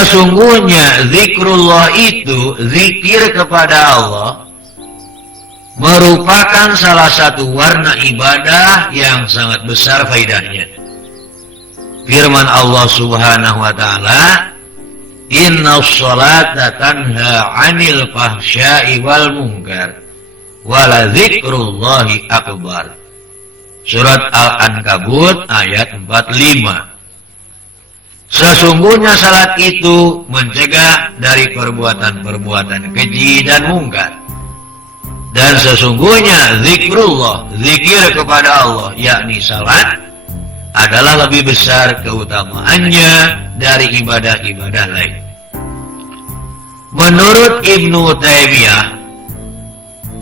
Sesungguhnya zikrullah itu, zikir kepada Allah, merupakan salah satu warna ibadah yang sangat besar faedahnya. Firman Allah Subhanahu wa taala, "Inna sholata tanha 'anil fahsya'i wal munkar wa la dzikrullahi akbar." Surat Al-Ankabut ayat 45. Sesungguhnya salat itu mencegah dari perbuatan-perbuatan keji dan mungkar. Dan sesungguhnya zikrullah, zikir kepada Allah, yakni salat, adalah lebih besar keutamaannya dari ibadah-ibadah lain. Menurut Ibnu Taimiyah,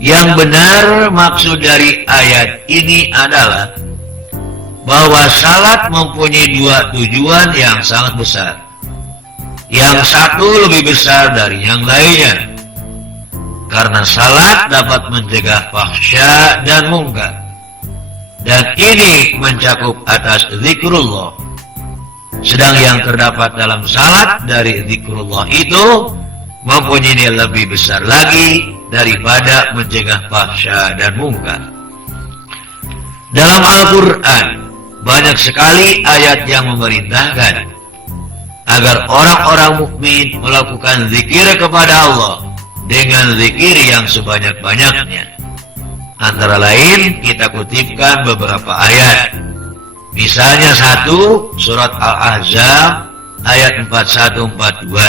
yang benar maksud dari ayat ini adalah bahwa salat mempunyai dua tujuan yang sangat besar. Yang satu lebih besar dari yang lainnya, karena salat dapat mencegah fahsya dan mungkar. Dan ini mencakup atas zikrullah. Sedang yang terdapat dalam salat dari zikrullah itu mempunyai nilai lebih besar lagi daripada mencegah fahsya dan mungkar. Dalam Al-Quran banyak sekali ayat yang memerintahkan agar orang-orang mukmin melakukan zikir kepada Allah dengan zikir yang sebanyak-banyaknya. Antara lain kita kutipkan beberapa ayat. Misalnya satu, surat Al-Ahzab ayat 41-42.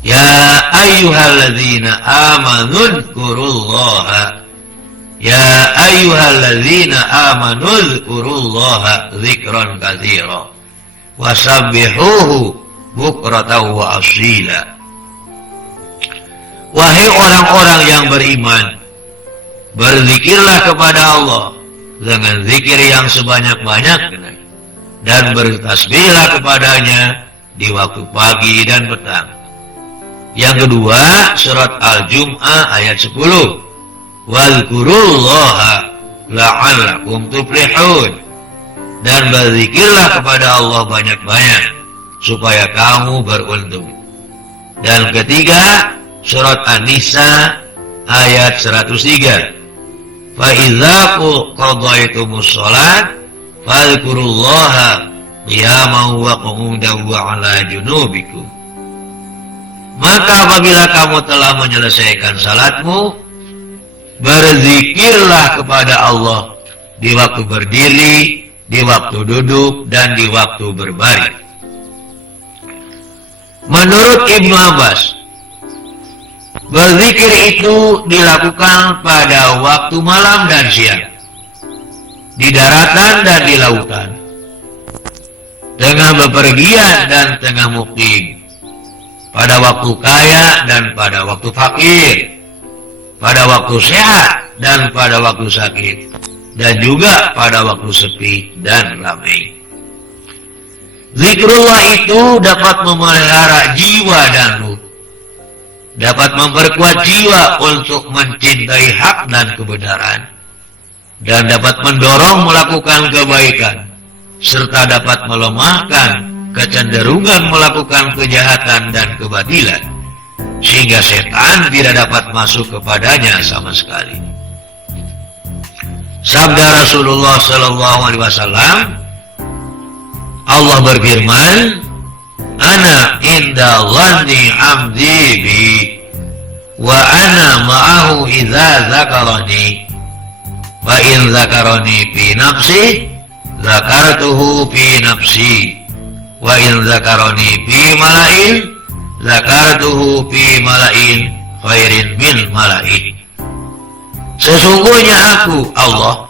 Ya ayyuhalladzina amanu dzkurullaha, ya ayyuhalladzina amanu dzkurullaha dzikran katsira wasabbihuhu bukratan wa asila. Wahai orang-orang yang beriman, berzikirlah kepada Allah dengan zikir yang sebanyak-banyaknya, dan bertasbihlah kepadanya di waktu pagi dan petang. Yang kedua, surat Al-Jum'ah ayat 10. Wadhkurullaha la'allakum tuflihun. Dan berzikirlah kepada Allah banyak-banyak supaya kamu beruntung. Dan ketiga, surat An-Nisa ayat 103. Fa'idza qadaytumus shalat fadhkurullaha qiyaman wa qu'udan wa 'ala junubikum. Maka apabila kamu telah menyelesaikan salatmu, berzikirlah kepada Allah di waktu berdiri, di waktu duduk, dan di waktu berbaring. Menurut Ibnu Abbas, berzikir itu dilakukan pada waktu malam dan siang, di daratan dan di lautan, tengah bepergian dan tengah mukim, pada waktu kaya dan pada waktu fakir, pada waktu sehat dan pada waktu sakit, dan juga pada waktu sepi dan ramai. Zikrullah itu dapat memelihara jiwa dan ruh, dapat memperkuat jiwa untuk mencintai hak dan kebenaran, dan dapat mendorong melakukan kebaikan, serta dapat melemahkan kecenderungan melakukan kejahatan dan kebatilan, sehingga setan tidak dapat masuk kepadanya sama sekali. Sabda Rasulullah SAW, Allah berfirman, Ana inda dhanni abdi bi, wa ana ma'ahu idza zakarani, wa in zakarani fi nafsi zakartuhu fi nafsi, wa in zakarani fi mala'in zakartuhu fi mala'in khairin min mala'in. Sesungguhnya aku, Allah,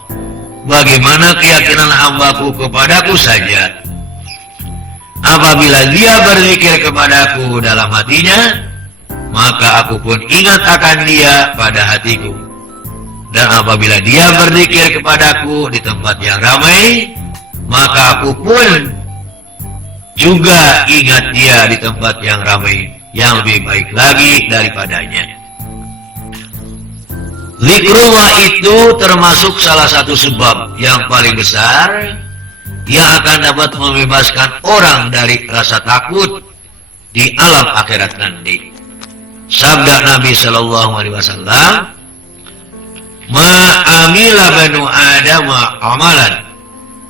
bagaimana keyakinan hambaku kepadaku saja, apabila dia berzikir kepadaku dalam hatinya, maka aku pun ingat akan dia pada hatiku. Dan apabila dia berzikir kepadaku di tempat yang ramai, maka aku pun juga ingat dia di tempat yang ramai, yang lebih baik lagi daripadanya. Zikrullah itu termasuk salah satu sebab yang paling besar yang akan dapat membebaskan orang dari rasa takut di alam akhirat nanti. Sabda Nabi sallallahu alaihi wasallam, "Ma amila banu Adam amalan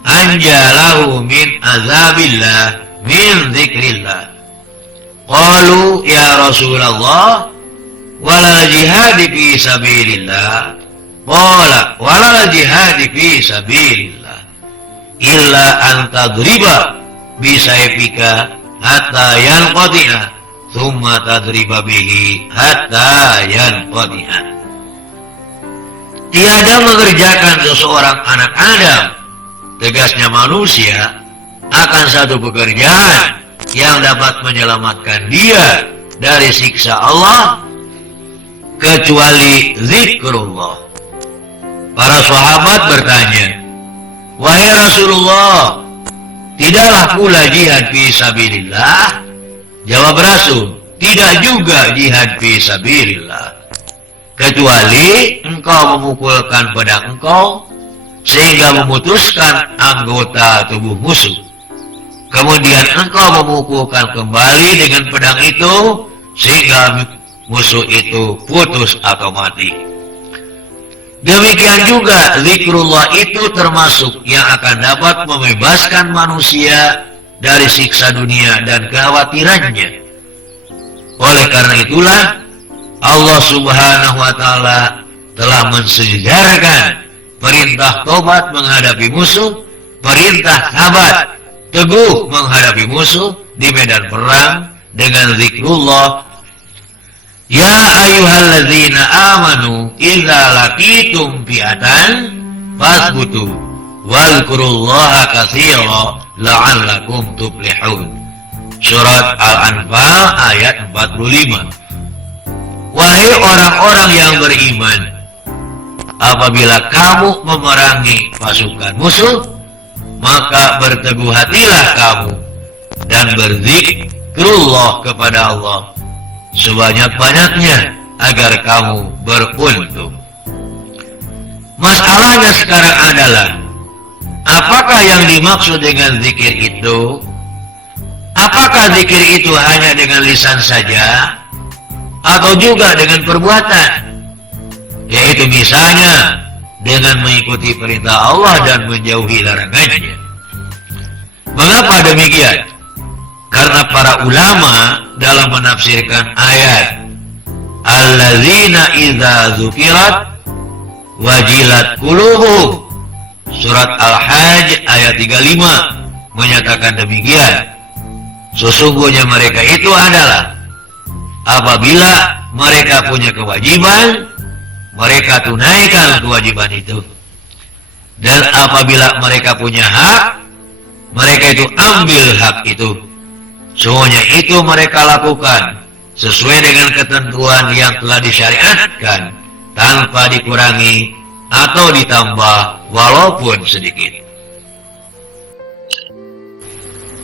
anjalahu min azabillah min dzikrillah." Qalu ya Rasulullah, wala jihad fi sabilillah. Qala wala jihad fi sabilillah illa an tadriba bi sayfika hatta yanqati'a thumma tadriba bihi hatta yanqati'a. Tiada mengerjakan seseorang anak Adam, tegasnya manusia, akan satu pekerjaan yang dapat menyelamatkan dia dari siksa Allah kecuali zikrullah. Para sahabat bertanya, "Wahai Rasulullah, tidaklah pula jihad fi sabilillah?" Jawab Rasul, "Tidak juga jihad fi sabilillah, kecuali engkau memukulkan pedang engkau sehingga memutuskan anggota tubuh musuh. Kemudian engkau memukulkan kembali dengan pedang itu sehingga musuh itu putus atau mati. Demikian juga zikrullah itu termasuk yang akan dapat membebaskan manusia dari siksa dunia dan kekhawatirannya. Oleh karena itulah Allah Subhanahu wa Ta'ala telah mensejarahkan perintah tobat menghadapi musuh, perintah sabat teguh menghadapi musuh di medan perang dengan zikrullah. Ya ayyuhalladzina amanu idza laqitum fi'atan fasbutu wadhkurullaha katsira la'allakum tuflihun. Surat Al-Anfal ayat 45. Wahai orang-orang yang beriman, apabila kamu memerangi pasukan musuh, maka berteguh hatilah kamu dan berzikrullah kepada Allah sebanyak-banyaknya agar kamu beruntung. Masalahnya sekarang adalah, apakah yang dimaksud dengan zikir itu? Apakah zikir itu hanya dengan lisan saja atau juga dengan perbuatan? Yaitu misalnya dengan mengikuti perintah Allah dan menjauhi larangannya. Mengapa demikian? Karena para ulama dalam menafsirkan ayat alladzina idza dzukirat wajilat qulubuhum, surat Al-Hajj ayat 35 menyatakan demikian. Sesungguhnya mereka itu adalah apabila mereka punya kewajiban, mereka tunaikan kewajiban itu. Dan apabila mereka punya hak, mereka itu ambil hak itu. Semuanya itu mereka lakukan sesuai dengan ketentuan yang telah disyariatkan, tanpa dikurangi atau ditambah walaupun sedikit.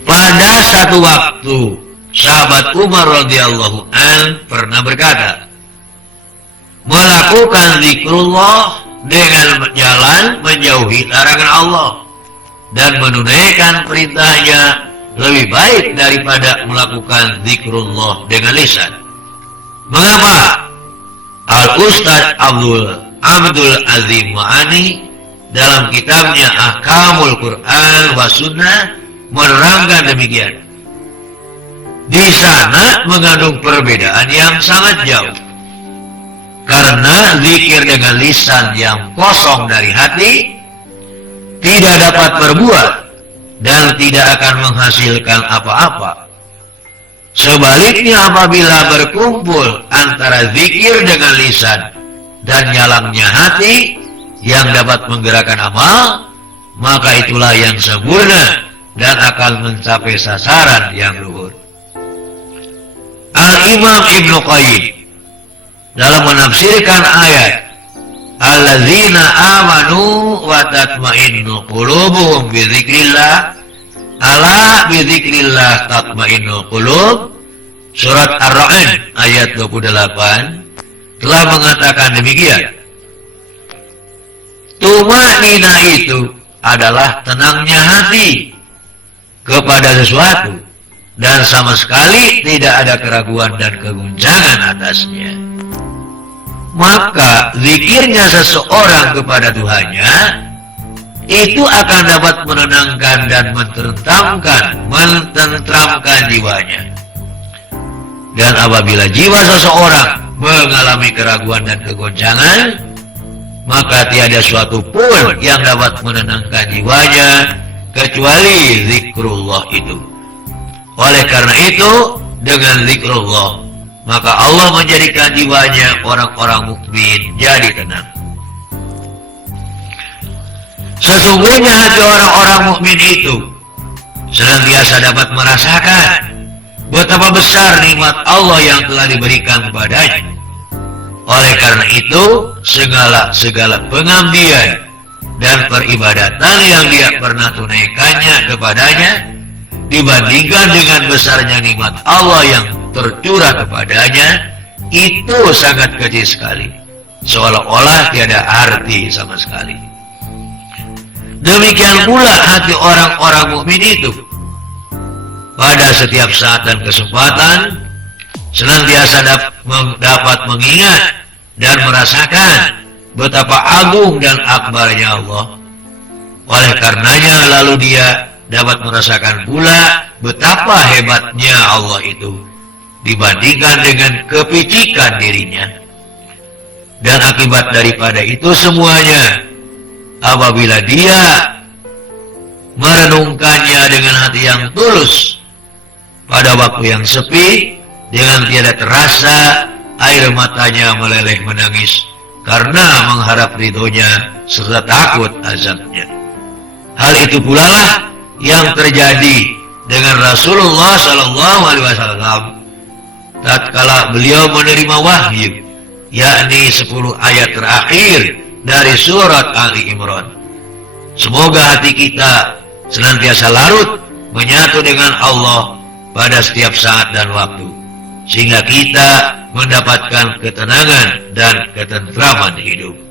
Pada satu waktu, sahabat Umar radhiyallahu an pernah berkata, melakukan zikrullah dengan jalan menjauhi larangan Allah dan menunaikan perintahnya lebih baik daripada melakukan zikrullah dengan lisan. Mengapa? Al-Ustaz Abdul Azim Ma'ani dalam kitabnya Ahkamul Quran wa Sunnah menerangkan demikian. Di sana mengandung perbedaan yang sangat jauh. Karena zikir dengan lisan yang kosong dari hati tidak dapat berbuah dan tidak akan menghasilkan apa-apa. Sebaliknya apabila berkumpul antara zikir dengan lisan dan nyalangnya hati yang dapat menggerakkan amal, maka itulah yang sempurna dan akan mencapai sasaran yang luhur. Al-Imam Ibnu Qayyim dalam menafsirkan ayat alladzina amanu wa tatma'innu qulubuhum bi dzikrillah, ala bi dzikrillah tatma'innu qulub, surat Ar-Ra'd ayat 28 telah mengatakan demikian. Tumanina itu adalah tenangnya hati kepada sesuatu dan sama sekali tidak ada keraguan dan keguncangan atasnya. Maka zikirnya seseorang kepada Tuhannya itu akan dapat menenangkan dan mententramkan jiwanya. Dan apabila jiwa seseorang mengalami keraguan dan kegoncangan, maka tiada suatu pun yang dapat menenangkan jiwanya kecuali zikrullah itu. Oleh karena itu, dengan zikrullah, maka Allah menjadikan jiwanya orang-orang mukmin jadi tenang. Sesungguhnya hati orang-orang mukmin itu senantiasa dapat merasakan betapa besar nikmat Allah yang telah diberikan kepadanya. Oleh karena itu, segala pengabdian dan peribadatan yang dia pernah tunaikannya kepadanya dibandingkan dengan besarnya nikmat Allah yang tercurah kepadanya itu sangat kecil sekali, seolah-olah tiada arti sama sekali. Demikian pula hati orang-orang mukmin itu pada setiap saat dan kesempatan senantiasa dapat mengingat dan merasakan betapa agung dan akbarnya Allah. Oleh karenanya lalu dia dapat merasakan pula betapa hebatnya Allah itu dibandingkan dengan kepicikan dirinya. Dan akibat daripada itu semuanya, apabila dia merenungkannya dengan hati yang tulus pada waktu yang sepi, dengan tiada terasa air matanya meleleh menangis karena mengharap ridhonya serta takut azabnya. Hal itu pula lah yang terjadi dengan Rasulullah SAW tatkala beliau menerima wahyu, yakni 10 ayat terakhir dari surat Ali Imran. Semoga hati kita senantiasa larut menyatu dengan Allah pada setiap saat dan waktu, sehingga kita mendapatkan ketenangan dan ketentraman hidup.